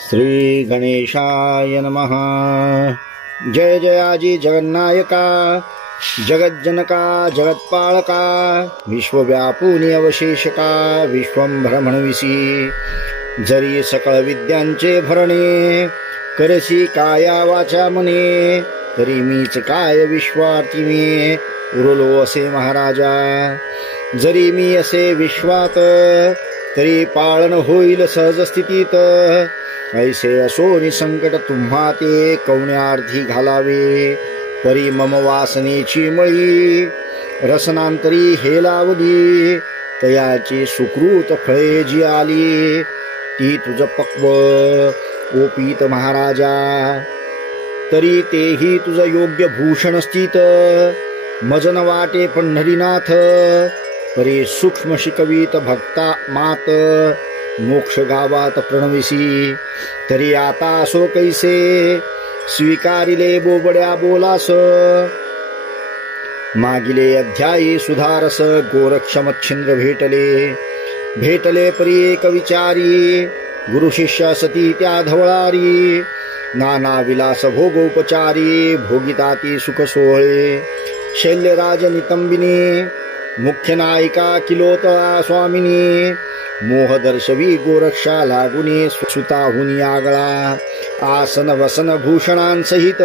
श्री गणेशाय नमः। जय जयाजी जगन्नायका, जगज्जनका जगत्पालका, विश्वव्यापुनी अवशेषका, विश्वंभर म्हणविसी। जरी सकळ विद्यांचे भरणे, करसी काया वाचा मने, तरी मीच काय विश्वार्थी मी, उरलो असे महाराजा। जरी मी असे विश्वात, तरी पाळण होईल सहज स्थितीत। ऐसे असोनी संकट तुम्हा ते, कवण्यार्थी घालावे परी मम वासनेची मळी। रसनांतरी हे लावली, तयाची सुकृत फळे जी आली, ती तुझ पक्व ओपीत महाराजा। तरी तेही तुझ योग्य भूषण स्थित, मजन वाटे पंढरीनाथ। परी सूक्ष्म शिकवीत भक्ता मात, मोक्ष गावात प्रणविसी। तरी आता असो कैसे, स्वीकारिले बोबड्या बोलास। मागिले अध्यायी सुधारस, गोरक्षमच्छिंद्र भेटले परी एक विचारी। गुरु शिष्य सती त्या धवळारी, नाना विलास भोगोपचारी। भोगिताती सुख सोहळे, शैल्यराज नितंबिनी। मुख्य नायिका किलोतळा स्वामिनी, मोह दर्शवी गोरक्षा लागुनी। सुताहुनी आगळा, आसन वसन भूषणांसहित।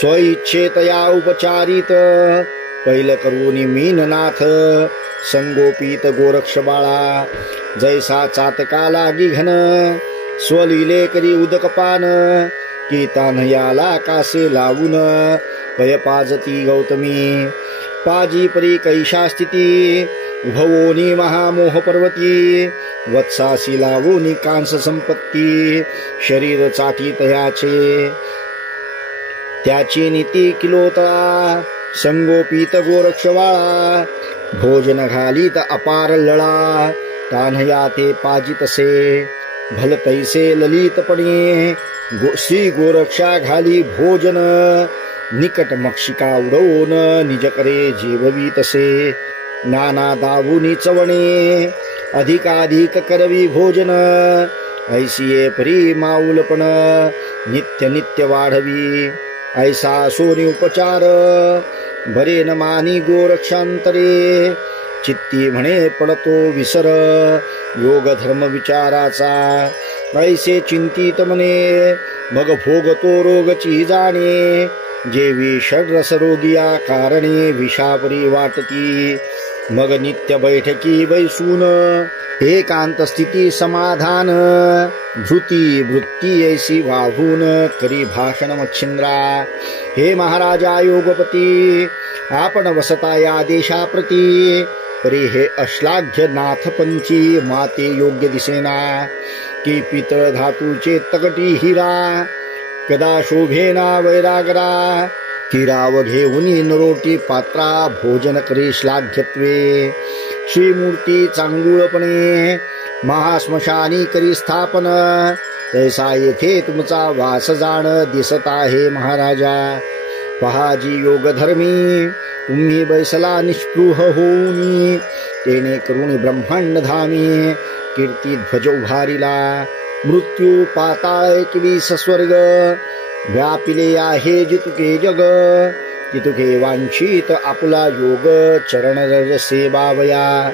स्वइच्छेतया उपचारित, पैल करूनी मीननाथ। संगोपीत गोरक्ष बाळा, जैसा चातका लागी घन। स्वलीले करी उदकपान, कीतान याला कासे लावून। पय पाजती गौतमी, पाजी परी कैशा स्थिती। उभवोनी महामोह पर्वती, वत्सासी लावोनी कांस संपत्ती। शरीर चाटी तयाचे, त्याची नीती किलोतळा। संगोपीत गोरक्षवाळा, भोजन घालीत अपार लळा। तान्हया ते पाजितसे, भल तैसे ललितपणे। श्री गोरक्षा घाली भोजन, निकट मक्षिका उडवून। निज करे जीववीतसे, नाना दावुनी चवणे। अधिकाधिक करवी भोजन, ऐसिये परी माऊलपण। नित्य नित्य वाढवी, ऐसा सोनी उपचार। बरे न मानी गोरक्षांतरे, चित्ती म्हणे पडतो विसर। योग धर्म विचाराचा, ऐसे चिंतित मने। मग भोगतो रोगची जाणे, जेवी षड्रस रोगिया कारणे। विषापरी वाटती, मग नित्य बैठकी बैसून। एकांत स्थिती समाधान, धृती वृत्ती ऐसी वाहून। करी भाषण मच्छिंद्रा, हे महाराजा योगपती। आपण वसता या देशाप्रती, परी हे अश्लाघ्य नाथपंथी। माते योग्य दिसेना, की पितळ धातूचे तकटी हिरा। कदा शोभेना वैरागरा, किराव घेऊनी नरोटी पात्रा। भोजन करी श्लाघ्यत्वे, श्रीमूर्ती चांगुळपणे। महाश्मशानी करी स्थापन, तैसा येथे तुमचा वास जाण दिसत आहे महाराजा। पहाजी योगधर्मी, तुम्ही बैसला निस्पृह होऊनी। तेने करुणी ब्रह्मांड धामी, कीर्ती ध्वज उभारिला। मृत्यू पाताळ एकवीस स्वर्ग, व्यापिले आहे जितुके जग। तितुके वांछित आपुला योग, चरण रजसे बावया।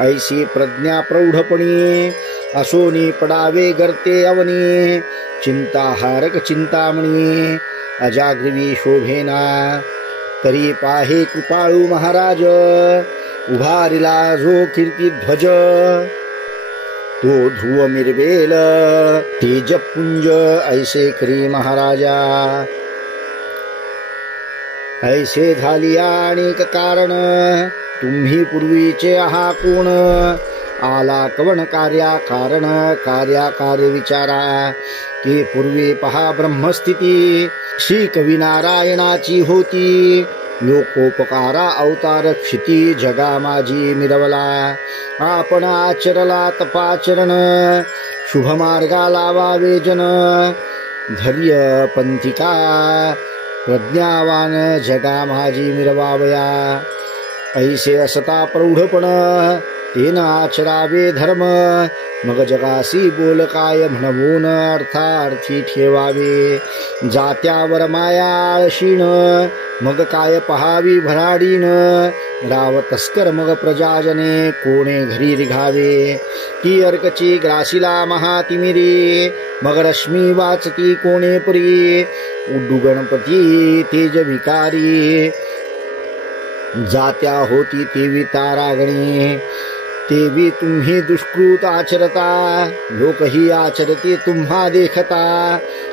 ऐसी प्रज्ञा प्रौढपणी, असोनी पडावे गर्ते अवनी। चिंताहारक चिंतामणी, अजाग्रवी शोभेना। तरी पाहे कृपाळू महाराज, उभारिला जो कीर्ती ध्वज। तो ध्रुव मिरवेल तेजपुंज, ऐसे करी महाराजा। ऐसे झाली अनेक कारण, तुम्ही पूर्वीचे आहा कोण। आला कवन कार्या कारण, कार्या कार्य विचारा। की पूर्वी पहा ब्रह्मस्थिती, श्री कवी नारायणाची होती। लोकोपकारा अवतार क्षिती, जगा माझी मिरवला। आपण आचरला तपाचरण, शुभ मार्गा लावावे जन। धैर्य पंथिका प्रज्ञावान, जगा माझी मिरवावया। ऐसे असता प्रौढपण, तेन आचरावे धर्म मग जगासी बोल काय म्हणवून अर्थार्थी ठेवावे जात्यावर माया आळशीण मग काय पहावी भराडीन राव तस्कर मग प्रजाजने कोणे घरी रिघावे ती अर्कची ग्रासीला महातिमिरी मग रश्मी वाचती कोणे पुरी उड्डू गणपती तेज विकारी जात्या होती तेवी तारागणी तेवी तुम्ही दुष्कृत आचरता लोकही आचरते तुम्हा देखता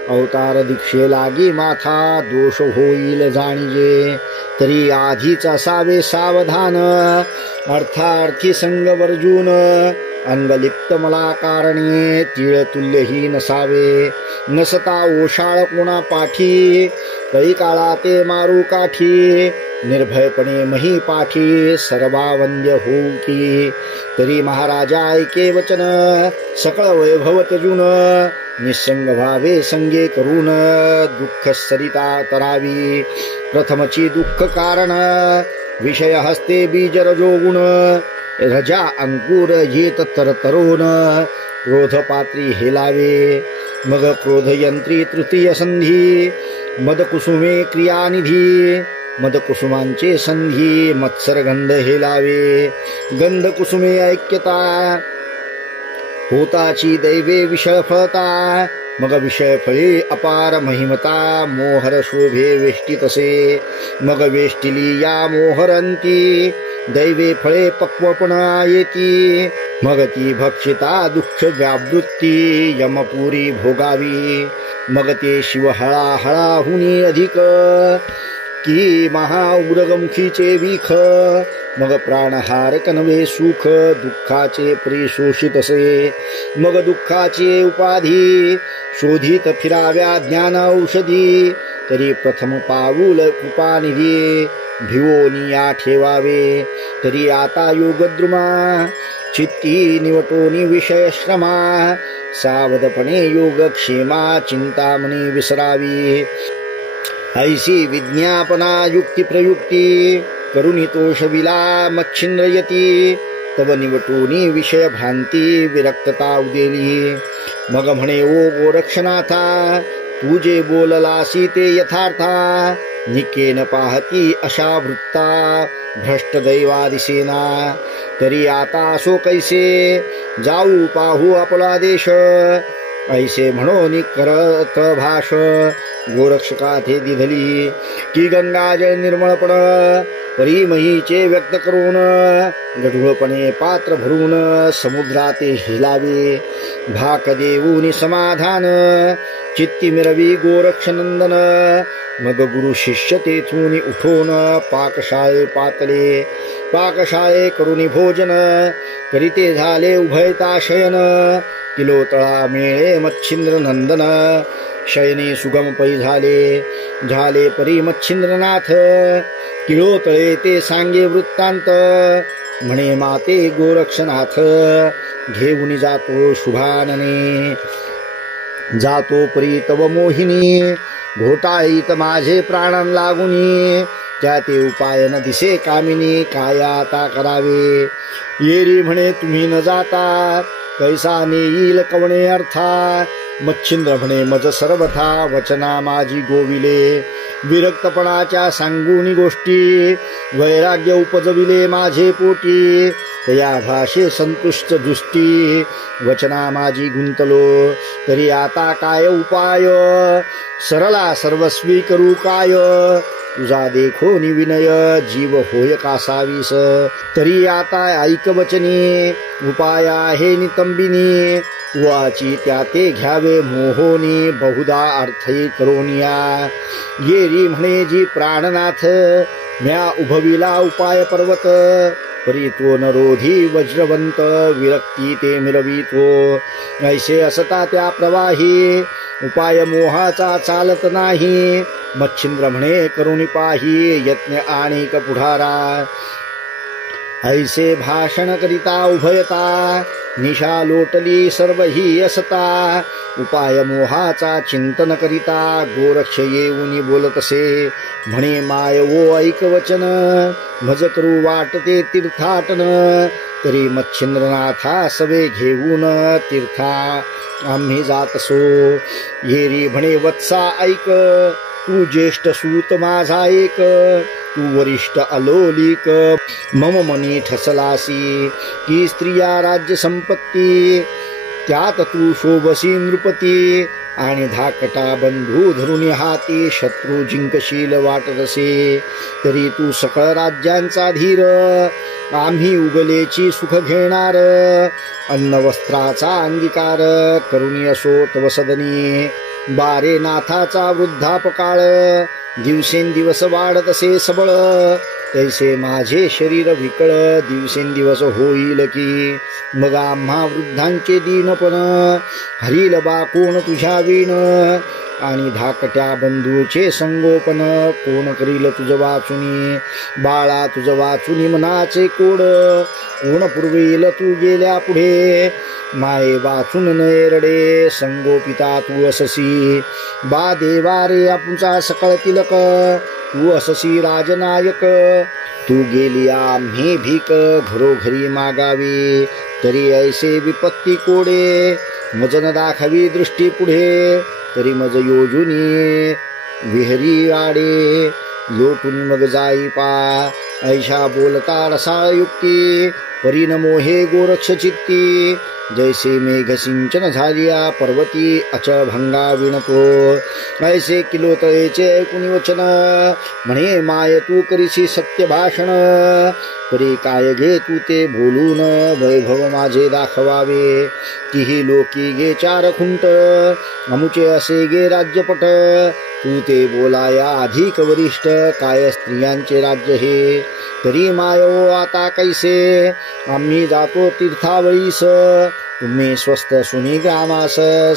अवतार दीक्षे लागी माथा दोष होईल जाणीजे तरी आधीच असावे सावधान अर्थार्थी संग वर्जून अंगलिप्त मला कारणे तीळ तुल्यही नसावे नसता ओशाळ कोणा पाठी कई काळा ते मारू काठी निर्भयपणे मही पाठी सर्वावंद्य होऊ की तरी महाराजा ऐके वचन सकळ वैभव त्यजून निसंग व्हावे संगे करून दुःख सरिता तरावी प्रथमची दुःख कारण विषय हस्ते बीज रजोगुण रजा अंकुर येत तरतरोन क्रोध पात्री हेलावे मग क्रोध यंत्री तृतीय संधी मद कुसुमे क्रियानिधी मद कुसुमांचे संधी मत्सर गंध हेलावे गंध कुसुमे ऐक्यता होताची दैवे विषय फळता मग विषय फळे अपार महिमता मोहर शोभे वेष्टी तसे मग वेष्टिली या मोहरंती दैवे फळे पक्वपणा येती मग ती भक्षिता दुःख व्यावृत्ती यमपुरी भोगावी मग ते शिव हळाहुनी अधिक की महाउग्रगमुखीचे विख मग प्राणहार कनवे सुख दुःखाचे परिशोषित असे मग दुःखाचे उपाधी शोधित फिराव्या ज्ञान औषधी तरी प्रथम पाऊल कृपानिधी भिवोनिया ठेवावे तरी आता योगद्रुमा चित्ती निवटोनी विषय श्रमा सावधपणे योगक्षेमा चिंतामणी विसरावी ऐसी विज्ञापना युक्ती प्रयुक्ती करुणी तोषविला मच्छिंद्रयती तव निवटोनी विषय भ्रांती विरक्तता उदेली मग म्हणे ओ गोरक्षनाथा तू जे बोललासी ते यथार्था निकेन पाहती अशा वृत्ता भ्रष्ट दैवा दिसेना तरी आता असो कैसे जाऊ पाहू आपला देश ऐसे म्हणून करत भाष गोरक्षका थे दिधली की गंगाजळ निर्मळपण परिमहीचे व्यक्त करून गढूळपणे पात्र भरून समुद्राते हिलावे भाक देऊनी समाधान चित्ती मिरवी गोरक्षनंदन मग गुरु शिष्य तेथून उठून पाकशाळे पातले पाकशाळे करुणी भोजन करीते झाले उभयता शयन किलोतळा मेळे मच्छिंद्र नंदन शयने सुगम पै झाले परी मच्छिंद्रनाथ किलोतळे ते सांगे वृत्तांत म्हणे माते गोरक्षनाथ घेऊन जातो शुभानने जातो परी तव मोहिनी घोटाळीत माझे प्राणन लागुनी त्या ते उपाय न दिसे कामिनी काय आता करावे येरी म्हणे तुम्ही न जाता कैसा नेईल कवणे अर्था मच्छिंद्र म्हणे मज सर्वथा वचना माझी गोविले विरक्तपणाच्या सांगुनी गोष्टी वैराग्य उपजविले माझे पोटी तया भाषे संतुष्ट दृष्टी वचना माझी गुंतलो तरी आता काय उपाय सरला सर्वस्वी करू काय तुझा देखो निविनय जीव होय कासावीस तरी आता ऐक वचनी उपाय आहे नितंबिनी तुवाची त्या ते घ्यावे मोहोनी बहुधा अर्थही करोनिया येरी म्हणे जी प्राणनाथ म्या उभविला उपाय पर्वत परी तो नरोधी वज्रवंत विरक्ती ते मिरवितो ऐसे असता त्या प्रवाही उपाय मोहाचा चालत नाही मच्छिंद्र म्हणे करुणी पाही यज्ञ आणि पुढारा ऐसे भाषण करिता उभयता निशा लोटली सर्व ही असता उपाय मोहाचा चिंतन करिता गोरक्ष येऊनी बोलतसे म्हणे माय वो ऐक वचन भज करू वाटते तीर्थाटन तरी मच्छिंद्रनाथा सवे घेऊन तीर्था आम्ही जातसो. येरी म्हणे वत्सा ऐक, तू ज्येष्ठ सूत माझा एक, तू वरिष्ठ अलोलिक मम मनी ठसलासी. की स्त्रिया राज्य संपत्ती, त्यात तू शोभसी नृपती. आणि धाकटा बंधू धरून हाती, शत्रू जिंकशील वाटतसे. तरी तू सकळ राज्यांचा धीर, आम्ही उगलेची सुख घेणार. अन्न वस्त्राचा अंगीकार, करुणी असो तव सदनी. बारे नाथाचा वृद्धापकाळ, दिवसेंदिवस वाढतसे सबळ. तैसे माझे शरीर विकळ, दिवसेंदिवस होईल की. मग आम्हा वृद्धांचे दीनपण, हरील बा कोण तुझ्या विण. आणि धाकट्या बंधूचे संगोपन, कोण करील तुझ वाचुनी. बाळा तुझ वाचुनी मनाचे कोड, कोण पुरवेल तू गेल्या पुढे. माये वाचून नये रडे, संगोपिता तू अससी. बा देवा रे आपुंचा सकळ तिलक, तू अससी राजनायक. तू गेली आम्ही भीक, घरोघरी मागावी. तरी ऐसे विपत्ती कोडे, मजन दाखवी दृष्टी पुढे. तरी मज योजुनी विहरी आडे, लोटून मग जाई पा. ऐशा बोलता रसाळ युक्ती, परीन मोहे गोरक्ष चित्ती. जैसे मेघ सिंचन झालिया पर्वती, अचळ भंगा विणतो. ऐसे किलोतळेचे ऐकुनी वचन, म्हणे माय तू करीसी सत्य भाषण. परी काय घे तू ते बोलून, वैभव माझे दाखवावे. तिही लोकी गे चार खुंट, अमुचे असे गे राज्यपट. तू ते बोलाया अधिक वरिष्ठ, काय स्त्रियांचे राज्य हे. तरी मायो आता कैसे, आम्ही जातो तीर्थावळीस. तुम्ही स्वस्त सुनी ग्रामास,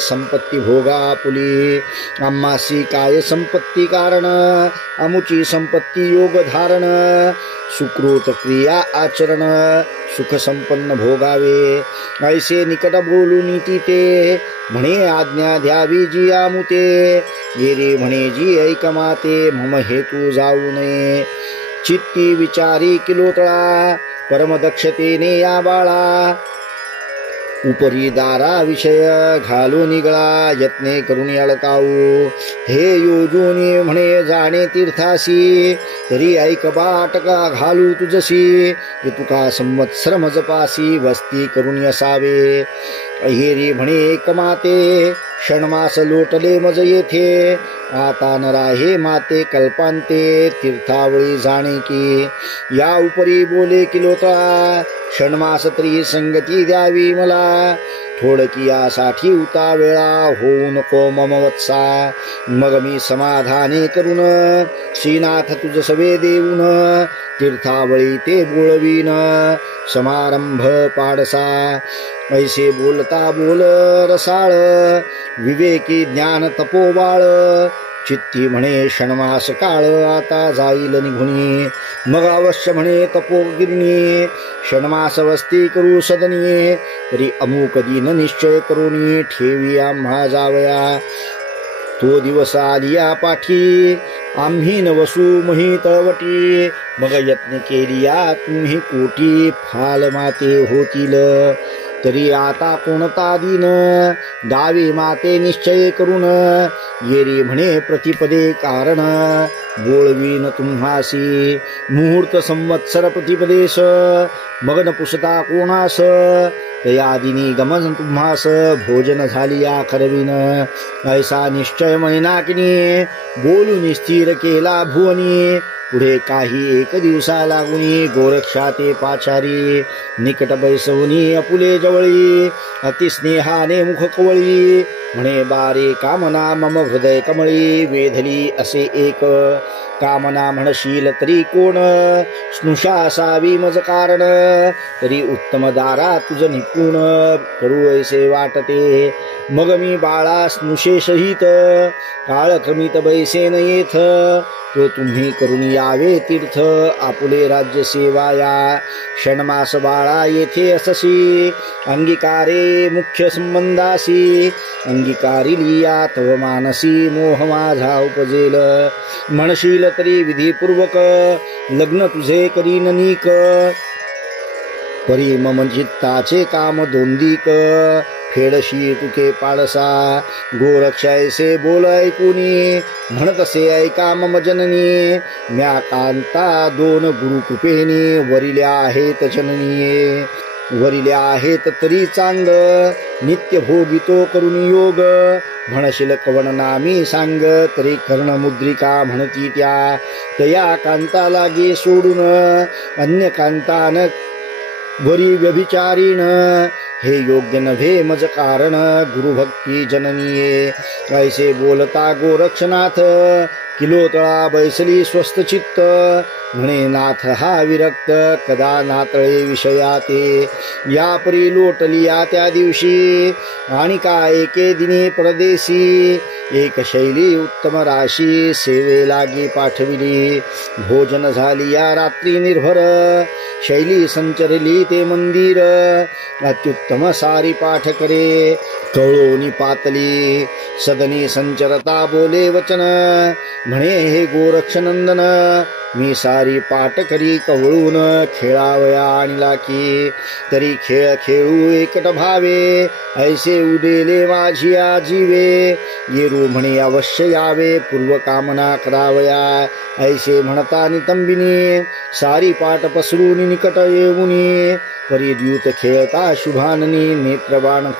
संपत्ती भोगा पुली. आम्हासी काय संपत्ती कारण, अमुची संपत्ती योग धारण. सुकृत क्रिया आचरण, सुख संपन्न भोगावे. ऐसे निकट बोलून ते, म्हणे आज्ञा द्यावी जी आमुते. येरे म्हणे जी ऐकमाते, मम हेतू जाऊ नये. चित्ती विचारी किलोतळा, परमदक्षतेने या बाळा. उपरी दारा विषय घालून निगळा, यत्ने करून अळकावू. हे योजूनी म्हणे जाणे तीर्थासी, तरी ऐक बाटका घालू तुझशी. तुका संवत्सर मजपासी, वस्ती करून असावे. अहेरी म्हणे एक माते, षण्मास लोटले मज येथे. आता न राहे माते कल्पांते, तीर्थावळी जाणे की. या उपरी बोले किलोतळा, षण्मास तरी संगती द्यावी मला. थोडकी यासाठी उता वेळा, होऊ नको मम वत्सा. मग मी समाधाने करून, श्रीनाथ तुझ सवे देऊन. तीर्थावळी ते बोलवीन, समारंभ पाडसा. ऐसे बोलता बोल रसाळ, विवेकी ज्ञान तपोबाळ. चित्ती म्हणे षण्मास काळ, आता जाईल निघुनी. मग अवश्य म्हणे तपोगिरणी, षण्मास वस्ती करू सदनी. तरी अमुक दिन निश्चय करून, ठेवी आम्हा जावया. तो दिवस आलिया पाठी, आम्ही नवसू मही तळवटी. मग यत्न केलिया तुम्ही कोटी, फाल माते होतील. तरी आता कोणता दिन, दावे माते निश्चय करून. येरी म्हणे प्रतिपदे कारण, बोळवीन तुम्हासी. मुहूर्त संवत्सर प्रतिपदेश, मगन पुसता कोणास. तयादिनी गमन तुम्हास, भोजन झालिया खरवीन. ऐसा निश्चय मैनाकिनी, बोलून स्थिर केला भुवनी. पुढे काही एक दिवसा लागुनी, गोरक्षा ते पाचारी. निकट बैसवनी अपुले जवळी, अतिस्नेहाने मुख कवळी. म्हणे बारे कामना मम हृदय कमळी. वेधली असे एक कामना म्हणशील तरी कोण. स्नुषा असावी मज कारण, तरी उत्तम दारा तुझ निपुण. करू ऐसे वाटते, मग मी बाळा स्नुषे सहित. काळक्रमित बैसेन येथ, तो तुम्ही करून यावे तीर्थ. आपुले राज्य सेवाया, षण्मास बाळा येथे अससी. अंगीकारे मुख्य संबंधासी, अंगीकारी लिया तव मानसी. मोह माझा उपजेल, म्हणशील तरी विधीपूर्वक. लग्न तुझे करीन नीक, परी मम चित्ताचे काम दोंदिक फेडशी तुके पाडसा गोरक्ष ऐसे बोल ऐकुनी म्हणत असे ऐका मम जननी म्या कांता दोन गुरुकृपेनी वरिल्या आहेत जननीये वरिल्या आहेत तरी चांग नित्य भोगितो करून योग म्हणशील कवन नामी सांग तरी कर्णमुद्रिका म्हणती त्या कांता लागे सोडून अन्य कांतान वरी व्यभिचारीण हे योग्य नव्हे मज कारण गुरुभक्ती जननीये ऐसे बोलता गोरक्षनाथ किलोतळा बैसली स्वस्थ चित्त म्हणे नाथ हा विरक्त कदा नातळे विषयाते या परी लोटलिया त्या दिवशी आणि का एके दिनी परदेशी एक शैली उत्तम राशी सेवे लागी पाठविली भोजन झाली या रात्री निर्भर शैली संचरली ते मंदिर अत्युत्तम सारी पाठ करे कवळोनी पातली सदनी संचरता बोले वचन म्हणे हे गोरक्षनंदन मी सारी पाठ करी कवळून खेळावया आणला की तरी खेळ खेळू एकट भावे ऐसे उदेले माझी आजीवे येरू म्हणे अवश्य यावे पूर्व कामना करावया ऐसे म्हणता नितंबिनी सारी पाठ पसरून निकट येऊनी परिद्यूत खेळता शुभाननी नेत्रबाण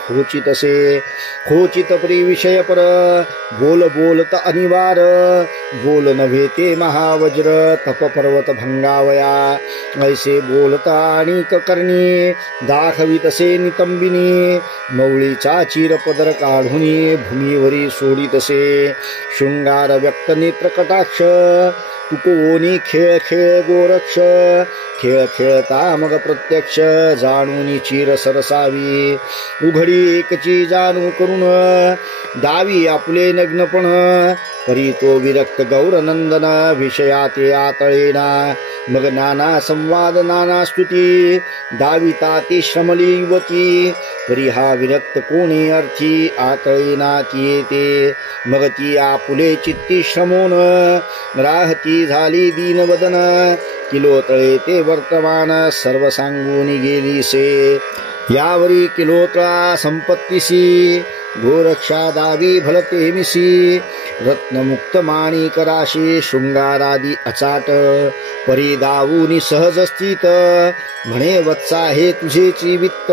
खोचित परी विषय पर बोल बोलत अनिवार बोल नव्हे ते महावज्र तप पर्वत भंगावया ऐसे बोलता आणि करणी दाखवितसे नितंबिनी मौळीचा चिरपदर काढून भूमीवरी सोडितसे शृंगार व्यक्त नेत्र कटाक्ष तुकोनी खेळ खेळ गोरक्ष खेळ खेळता मग प्रत्यक्ष जाणून चिर सरसावी उघडी एकची जाणू करून दावी आपले नग्नपण परी तो विरक्त गौरनंदन विषयाते आतळेना मग नाना संवाद नाना स्तुती दाविता ती श्रमली युवती परी हा विरक्त कोणी अर्थी आतळेना ती येते मग ती आपुले चित्ती श्रमोन राहती झाली दीनवदन किलोतळे ते वर्तमान सर्व सांगून गेली से यावरी किलोतळा संपत्तीसी गोरक्षा दावी भलते मिसी रत्नमुक्त माणिक राशी शृंगारादी अचाट परी दावूनी सहज स्थित म्हणे वत्सा हे तुझेची वित्त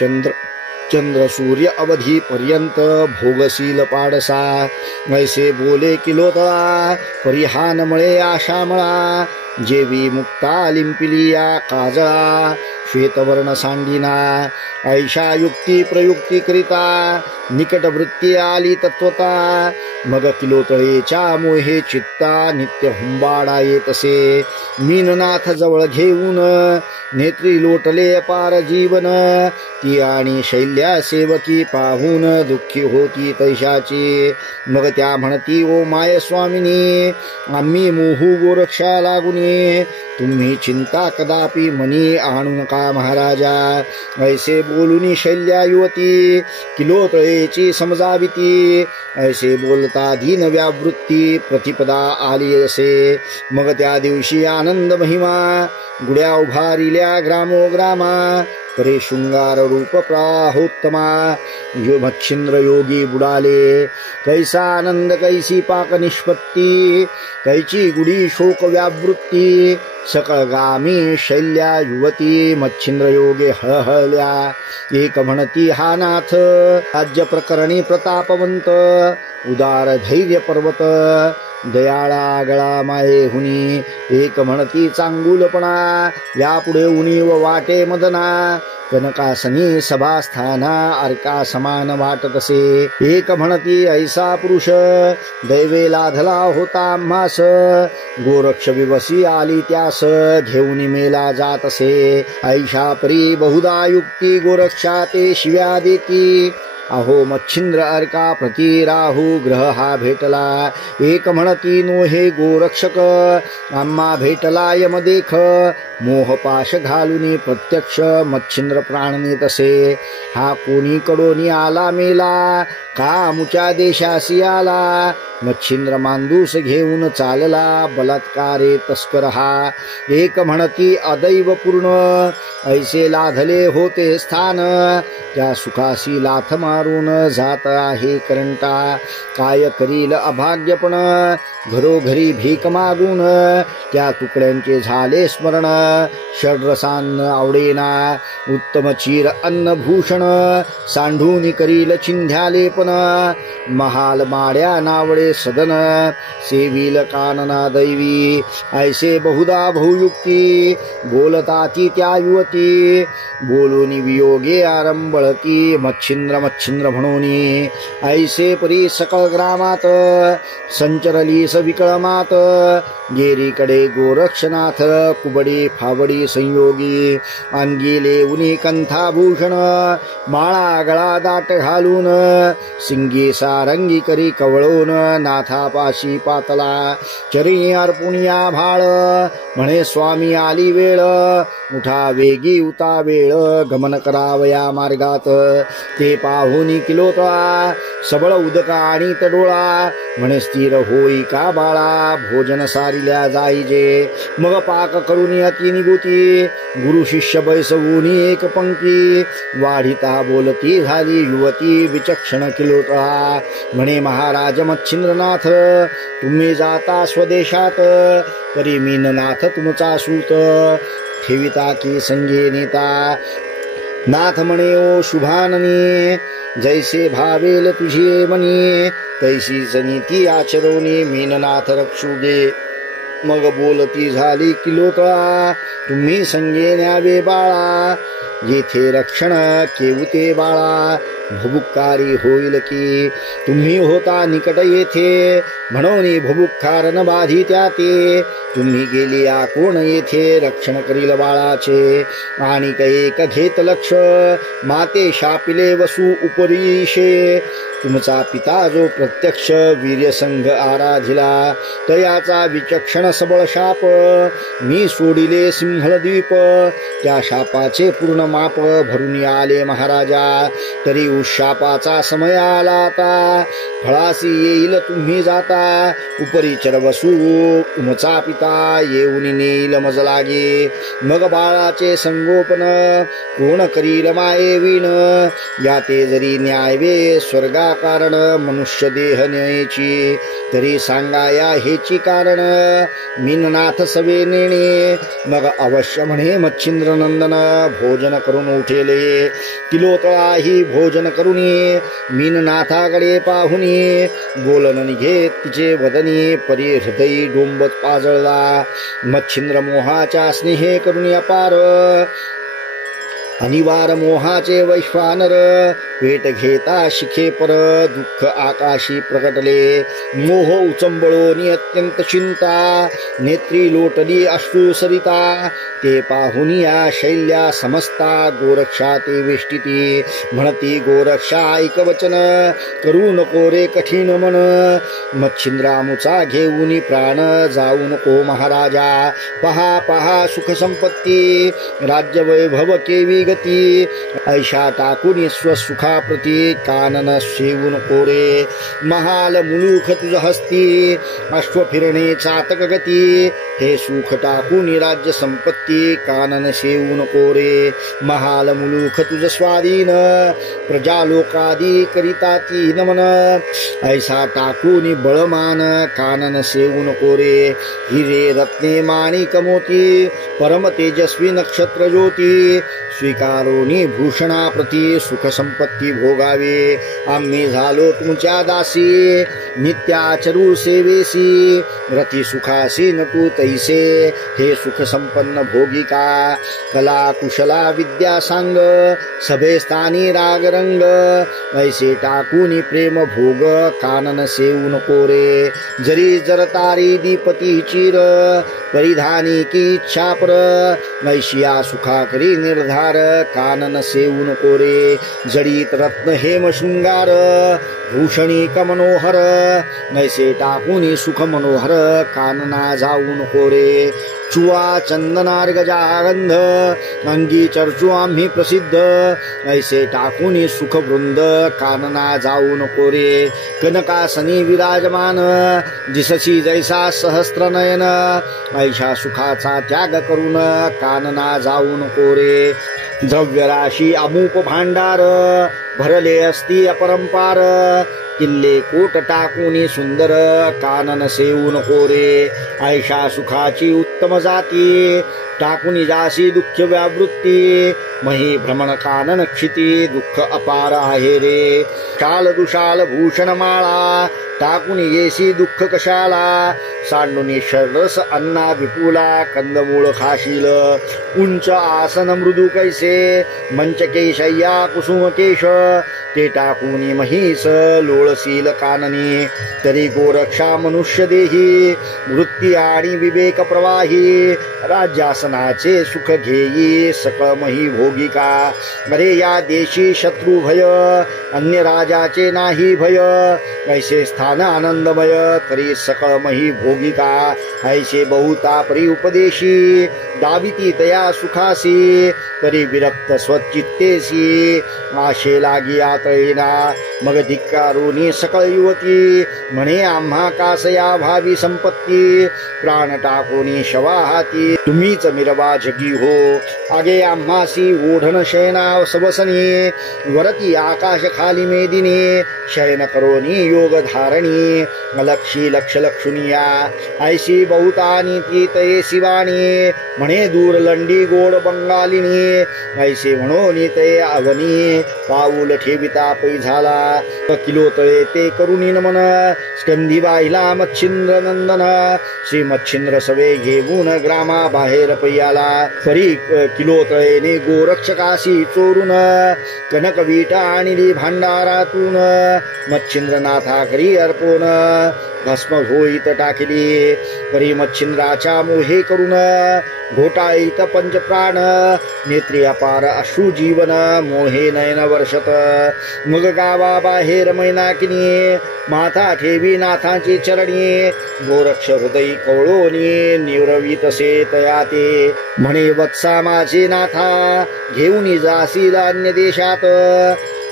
चंद्र सूर्य अवधी पर्यंत भोगशील पाडसा ऐसे बोले किलोतळा परिहान मळे आशामळा जेवी मुक्ता लिंपिलिया काजळा श्वेतवर्ण सांडिना ऐशा युक्ती प्रयुक्ती करिता निकट वृत्ती आली तत्वता मग किलोतळेच्या मोहे चित्ता नित्य हुंबाडा येतसे मीननाथ जवळ घेऊन नेत्री लोटले अपार जीवन ती आणि शैल्या सेवकी पाहून दुःखी होती तैशाची मग त्या म्हणती ओ माय स्वामिनी आम्ही मोहू गोरक्षा लागुनी तुम्ही चिंता कदापि मनी आणू नका महाराजा ऐसे बोलूनी शैल्या युवती किलोतळेची समजाविती ऐसे बोलता दीन व्यावृत्ती प्रतिपदा आली असे मग त्या दिवशी आनंद महिमा गुड्या उभारिल्या ग्रामोग्रामा परे शृंगार रूप प्राहोत्तमा मच्छिंद्र योगी बुडाले कैसा आनंद कैसी पाक निष्पत्ती कैची गुडी शोक व्यावृत्ती सकळगामी शैल्या युवती मच्छिंद्र योगे हळहळल्या एक म्हणती हा नाथ राज्य प्रकरणी प्रतापवंत उदार धैर्य पर्वत दयाळा गळा माये हुनी एक म्हणती चांगुलपणा यापुढे उणी व वाटे मदना कनकासनी सभास्थाना अर्का समान वाटत असे एक म्हणती ऐसा पुरुष दैवे लाधला होता आम्हास गोरक्ष विवसी आली त्यास घेऊन मेला जात असे ऐशा परी बहुधा युक्ती गोरक्षा ते शिव्या देती अहो मच्छिंद्र अर्का प्रति राहू ग्रह हा भेटला, एक म्हणती नो हे गोरक्षक, आम्हा भेटला यमदेख, मोहपाश घालून प्रत्यक्ष मच्छिंद्र प्राणने तसे, हा कोणी कडोनी आला मेला, का मुच्या देशासी आला, मच्छिंद्र मांदूस घेऊन चालला, बलात्कारे तस्कर हा, एक म्हणती अदैव पूर्ण, ऐसे लाधले होते स्थान, त्या सुखासी लाथ मारून जात आहे करंटा, काय करील अभाग्यपण, घरोघरी भीक मागून, त्या तुकड्यांचे झाले स्मरण, षड्रसान्न आवडेना, उत्तम चीर अन्न भूषण, सांढून करील चिंध्यालेपन, महाल माड्या नावडे सदन, सेविल कानना दैवी, ऐसे बहुधा बहुयुक्ती, बोलताती त्या युवती, बोलूनी वियोगे आरंभळती, मच्छिंद्र मच्छिंद्र म्हणूनी, ऐसे परी सकळ ग्रामात, संचरली सविकळ मात, गेरीकडे गोरक्षनाथ, कुबडी फावडी संयोगी, अंगी लेऊनी कंथाभूषण, माळा गळा दाट घालून, सिंगी सारंगी करी कवळून, नाथापाशी पातला, चरिणी अर्पुनिया भाळ, म्हणे स्वामी आली वेळ, उठा वेगी उता वेळ, गमन करावया मार्गात, ते पाहुनी किलोतळा, सबळ उदका आणि तडोळा, म्हणे स्थिर होई का बाळा, भोजन सारिल्या जाईजे, मग पाक करून अति निगुती, गुरु शिष्य बैसवूनी एक पंक्ती, वाढिता बोलती झाली युवती, विचक्षण किलोतळा, म्हणे महाराज मच्छिंद्रनाथ, तुम्ही जाता स्वदेशात, परी मीननाथ तुमचा सूत, ठेविता की संगे नेता, नाथ म्हणे ओ शुभाननी, जैसे भावेल तुझे मनी, तैसीच नीती आचरवणी, मीननाथ रक्षुगे, मग बोलती झाली किलोतळा, तुम्ही संगे न्यावे बाळा, येथे रक्षण केवते बाळा, भुभुक्कारी होईल की, तुम्ही होता निकट येथे, म्हणून भुभुक्कार बाधी त्या ते, तुम्ही गेलिया कोण येथे, रक्षण करील बाळाचे, आणि एक घेत लक्ष, माते शापिले वसू उपरीशे, तुमचा पिता जो प्रत्यक्ष वीर्यसंघ आराधिला, तयाचा विचक्षण सबळ शाप, मी सोडिले सिंहलद्वीप, त्या शापाचे पूर्ण माप भरून आले महाराजा, तरी उशापाचा समय आला आता, फळासी येईल तुम्ही जाता, उपरीचर वसू तुमचा पिता, येऊन नेईल मज लागे, मग बाळाचे संगोपन, कोण करील माये विण, या ते जरी न्यायवे स्वर्गा कारण, मनुष्य देह न्यायची, तरी सांगाया हेची कारण, मीननाथ सवे नेणे, मग अवश्य म्हणे मच्छिंद्र नंदन, भोजन करून उठेले, किलोतळा ही भोजन करुनी, मीननाथाकडे पाहुनी, बोलन निघे तिचे वदनी, परी हृदयी डोंबत पाजळला, मच्छिंद्र मोहाच्या स्नेहे करुणी अपार, अनिवार मोहाचे वैश्वानर, पेट घेता शिखे पर, दुःख आकाशी प्रकटले, मोह उचंबळोनी अत्यंत चिंता, नेत्री लोटली अश्रू सरिता, ते पाहुनिया शैल्या समस्ता, गोरक्षा ते वेष्टिती, म्हणती गोरक्षा ऐक वचन, करू नको रे कठीण मन, मच्छिंद्रामुचा घेऊनी प्राण, जाऊ नको महाराजा, पहा पहा सुख संपत्ती, राज्य वैभव केवी गती, ऐशा टाकून स्वसुखा प्रती, कानन सेवून कोरे, महाल मुलूख तुझ हस्ती, अश्व फिरणे चातक गती, हे सुख टाकून राज्य संपत्ती, कानन सेवून कोरे, महाल मुलूख तुझ स्वाधीन, प्रजा लोकादी करिता ती नमन, ऐसा टाकून बळमान, कानन सेवून कोरे, हिरे रत्ने माणिक मोती, परम तेजस्वी नक्षत्र ज्योती, स्वीकारोनी भूषणा प्रती, सुख संपत्ती भोगावे, आम्ही झालो तुमच्या दासी, नित्याचरू सेवेसी रती सुखासी न तू तैसे हे सुख संपन्न भोगिका कला कुशला विद्या सांग सभे स्थानी राग रंग ऐसे टाकून प्रेम भोग कानन सेवू नको रे जरी जरतारी दीपती चिर परिधानी की इच्छा पर ऐशिया सुखा करी निर्धार कानन सेवू नको रे जडीत रत्न हेम शृंगार भूषणी कमनोहर नैसे टाकूनी सुख मनोहर कानना जाऊ नको रे चुवा चंदनार्गजागंध अंगी चर्चू आम्ही प्रसिद्ध ऐसे टाकूनी सुख वृंद कानना जाऊ नको रे कनकासनी विराजमान दिसशी जैसा सहस्त्र नयन ऐशा सुखाचा त्याग करून कानना जाऊ नको रे द्रव्यराशी अमूप भांडार भरले असती अपरंपार किल्ले कोट टाकूनी सुंदर कानन सेवू नको रे ऐशा सुखाची उत्तम जाती टाकूनी जासी दुःख व्यावृत्ती मही भ्रमण कानन क्षिती दुःख अपार आहे रे काल दुशाल भूषण माळा टाकूनी येसी दुःख कशाला सांडूनी शरस अन्ना विपुला कंदमूळ खाशील उंच आसन मृदू कैसे मंचके शय्या कुसुम केश ते टाकूनी महिस लोळसील काननी तरी गोरक्षा मनुष्य देही वृत्ती आणि विवेक प्रवाही राज्यासनाचे सुख घेई सकळ मही भोगिका अरे या देशी शत्रु भय अन्य राजाचे नाही भय ऐसे स्थान आनंदमय तरी सकळ मही भोगिका ऐसे बहुता परी उपदेशी दाविती तया सुखासी तरी विरक्त स्वचित्तेसी आशे लागी आतळेना मग धिक्कारुनी सकळ युवती म्हणे आम्हा कासया भावी संपत्ती प्राण टाकोनी शवा हाती तुम्हीच मिरवा जगी हो आगे आम्हासी ओढण शयना सबसनी वरती आकाश खाली मेदिनी शयन करोनी योग धारणी लक्षी लक्ष लक्षुनिया ऐशी बहुतानी ती तये शिवाणी म्हणे दूर लंडी गोड बंगालिनी ऐसे म्हणोनी तये अवनी पाऊल ठेविता पै झाला किलो तळे ते करुणी नमन स्कंधी बाहिला मच्छिंद्र नंदन श्री मच्छिंद्र सवे घेऊन ग्रामा बाहेर पैयाला परी किलो तळेने गोरक्षकाशी चोरून कनक विटा आणली भांडारातून मच्छिंद्रनाथा करी अर्पण भस्म होईत टाकली परी मच्छिंद्राच्या मोहे करून घोटाळीत पंचप्राण नेत्री अपार अश्रू जीवन मोहे नयन वर्षत मग गावा बाहेर मैनाकिनी माथा ठेवी नाथाची चरणी गोरक्ष हृदय कवळोनी निवरवितसे तया ते म्हणे वत्सा माझे नाथा घेऊन जाशील अन्य देशात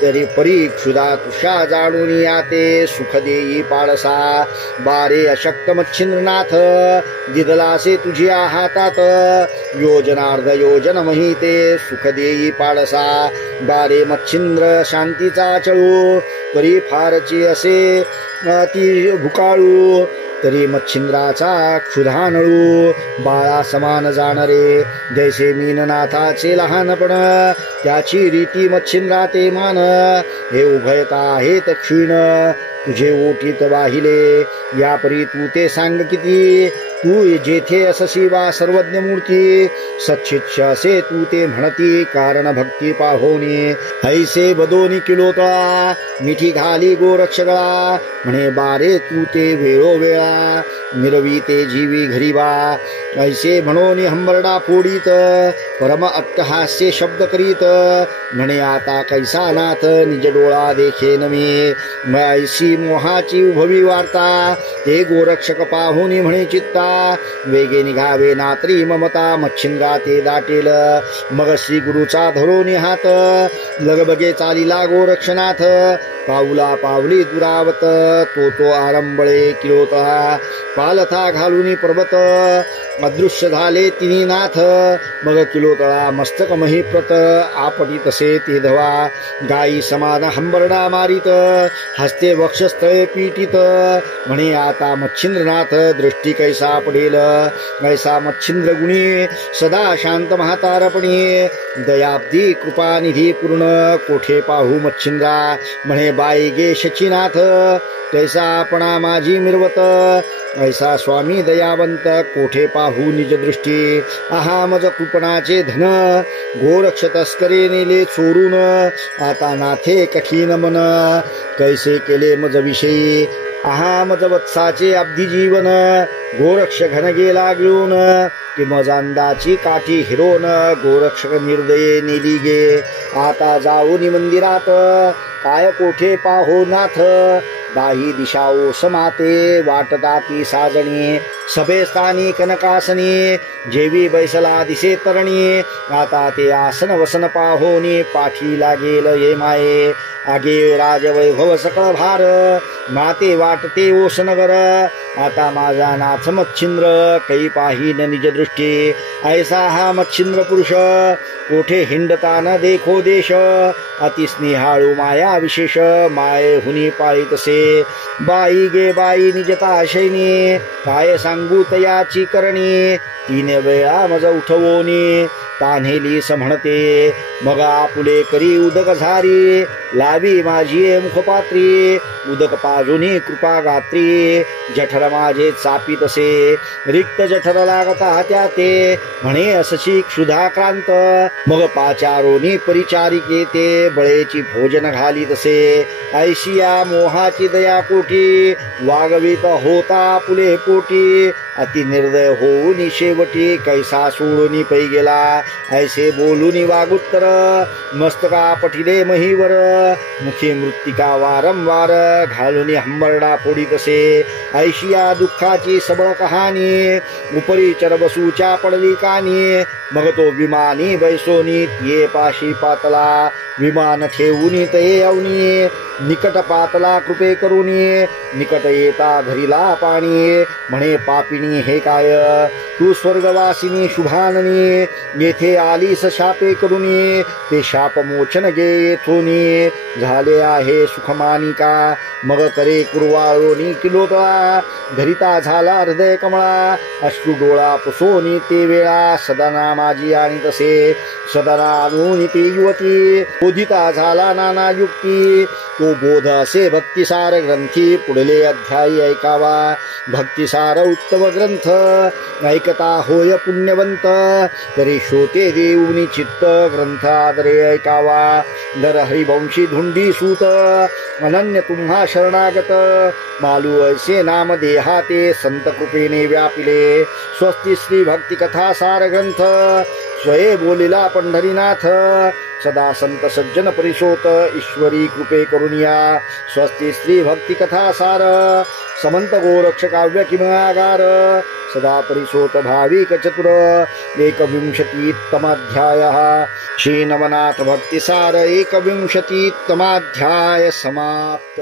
तरी परी क्षुधा तुषा जाणून याते सुख देई पाळसा बारे अशक्त मच्छिंद्रनाथ दिदलासे तुझ्या हातात योजनार्ध योजन महिते सुख देई पाळसा बारे मच्छिंद्र शांतीचा चळू परी फारची असे ती भुकाळू तरी मच्छिंद्राचा क्षुधानळू बाळा समान जाणरे जैसे मीननाथाचे लहानपण त्याची रीती मच्छिंद्रा ते मान हे उभयता आहेत क्षीण तुझे ओटीत वाहिले या परी तू ते सांग किती तू जेथे असशी वा सर्वज्ञ मूर्ती सच्छिच्छ असे तू ते म्हणती कारण भक्ती पाहोनी ऐसे बदोनी किलोतळा मिठी घाली गोरक्षगळा म्हणे बारे तू ते वेळोवेळा मिरवी ते जीवी घरी बा ऐसे म्हणोनी हंबरडा फोडीत परम अट्टहास्य शब्द करीत म्हणे आता कैसा नाथ निज डोळा देखेन मी ऐशी मोहाची उभवी वार्ता ते गोरक्षक पाहुनी म्हणे चित्ता वेगे निघावे नात्री ममता मच्छिंद्रा ते दाटेल मग श्री गुरुचा धरोनी हात लगबगे चालीला गोरक्षनाथ पाऊला पावली दुरावत तो आरंबळे किलोतळा पालथा घालूनी पर्वत अदृश्य झाले तिन्ही नाथ मग किलोतळा मस्तक महिप्रत आपटी तसे ते धवा गाई समान हंबरडा मारित हस्ते वक्षस्थळे पीटित म्हणे आता मच्छिंद्रनाथ दृष्टी कैसा पडेल कैसा मच्छिंद्र गुणी सदा शांत म्हातारपणी दयाब्दी कृपानिधी पूर्ण कोठे पाहू मच्छिंद्रा म्हणे बाई गे शचीनाथ, तैसा आपणा माझी मिरवत, ऐसा स्वामी दयावंत कोठे पाहू निज दृष्टी। आहा मज कृपणाचे धन, गोरक्ष तस्करे नेले चोरून, आता नाथे कठीण मन, कैसे केले मज विषयी। आहा मज वत्साचे अब्धी जीवन, गोरक्ष घन गेला गिळून, कि मज अंदाची काठी हिरोन, गोरक्ष निर्दये नेली गे। आता जाऊनी मंदिरात, काय कोठे पाहो नाथ, दाही दिशाओ समाते, वाटताती साजणी, सभेस्थानी कनकासनी, जेवी बैसला दिसे तरणी, आता ते आसन वसन पाहोनी, पाठी लागेल ये माये। आगे राजवैभव सकळ भार, माते वाटते ओस नगर, आता माझा नाथ मच्छिंद्र, कै पाहीन निज दृष्टी। ऐसा हा मच्छिंद्र पुरुष, कोठे हिंडता न देखो देश, अति स्नेहाळू माया विशेष, माये हुनी पाळीतसे। बाई गे बाई निजता शैनी, काय सांगू तयाची करणी, तीन वेळा मज उठवोनी, तान्हेली समणते, मग आपुले करी उदक झारी, लावी माझी मुखपात्री, उदक पाजुनी कृपा गात्री, जठर माझे चापी तसे, रिक्त जठर लागता त्या ते, म्हणे असशी क्षुधाक्रांत, मग पाचारोनी परिचारिके ते, बळेची भोजन घाली तसे। ऐशिया मोहाची दया कोटी, वागवीत होता पुले पोटी, अति निर्दय होऊनी शेवटी, कैसा सोडूनी पै गेला, ऐसे बोलूनी वागुत्तर, मस्तका पटिले महीवर, मुखे मृत्तिका वारंवार, घालूनी हंबरडा फोडी तसे। ऐशिया दुःखाची सबळ कहाणी, उपरी चरबसूच्या पडली कानी, मग तो विमानी बैसोनी, ये पाशी पातला, विमान ठेवूनी तये अवनी, निकट पातला कृपे करूनी, निकट येता धरिला पाणी, म्हणे पापिणी हे काय, तू स्वर्गवासिनी शुभाननी, येथे आलीस शापे करूनी, ते शाप मोचन गे येथोनी, झाले आहे सुखमानिका, मग करे कुरवाळोनी किलोतळा, धरिता झाला हृदय कमळा, अश्रू डोळा पुसोनी ते वेळा, सदना माझी आणि तसे, सदना आणून ती युवती, बोधिता झाला नाना युक्ती, तो बोध असे भक्तिसार ग्रंथी, पुढले अध्यायी ऐकावा। भक्तिसार उत्तम ग्रंथ, ऐकता होय पुण्यवंत, तरी श्रोते देऊनी चित्त, ग्रंथ आदरे ऐकावा। नर हरिवंशी धुंडी सूत, अनन्य तुम्हा शरणागत, मालू ऐसे नाम देहाते, संत कृपेने व्यापिले। स्वस्ति श्री भक्ति कथा सार ग्रंथ, स्वये बोलिला पंढरीनाथ, सदा संत सज्जन परिसोत, ईश्वरी कृपे करुनिया। स्वस्ति श्री भक्ति कथा सार, समंत गोरक्ष काव्य किमगार, सदा परिसोत भाविक चतुर, 21तमाध्यायः। श्री नवनाथ भक्तिसार 21तमाध्याय समाप्त।